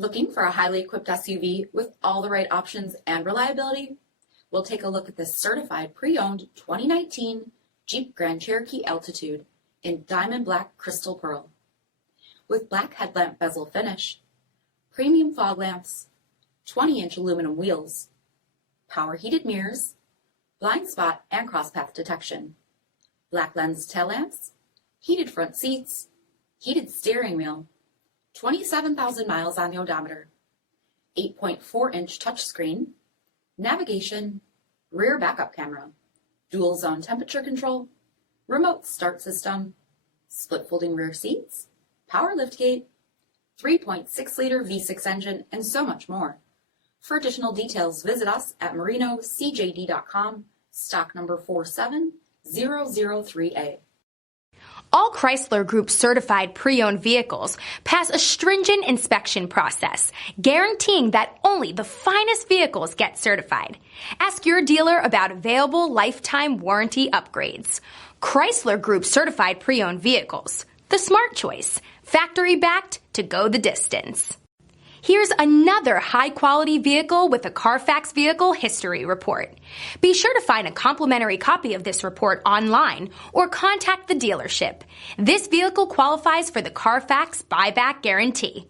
Looking for a highly equipped SUV with all the right options and reliability? We'll take a look at this certified pre-owned 2019 Jeep Grand Cherokee Altitude in diamond black crystal pearl. With black headlamp bezel finish, premium fog lamps, 20-inch aluminum wheels, power heated mirrors, blind spot and crosspath detection, black lens tail lamps, heated front seats, heated steering wheel, 27,000 miles on the odometer, 8.4-inch touchscreen, navigation, rear backup camera, dual zone temperature control, remote start system, split folding rear seats, power liftgate, 3.6-liter V6 engine, and so much more. For additional details, visit us at marinocjd.com, stock number 47003A. All Chrysler Group certified pre-owned vehicles pass a stringent inspection process, guaranteeing that only the finest vehicles get certified. Ask your dealer about available lifetime warranty upgrades. Chrysler Group certified pre-owned vehicles, the smart choice, factory backed to go the distance. Here's another high-quality vehicle with a CARFAX vehicle history report. Be sure to find a complimentary copy of this report online or contact the dealership. This vehicle qualifies for the CARFAX buyback guarantee.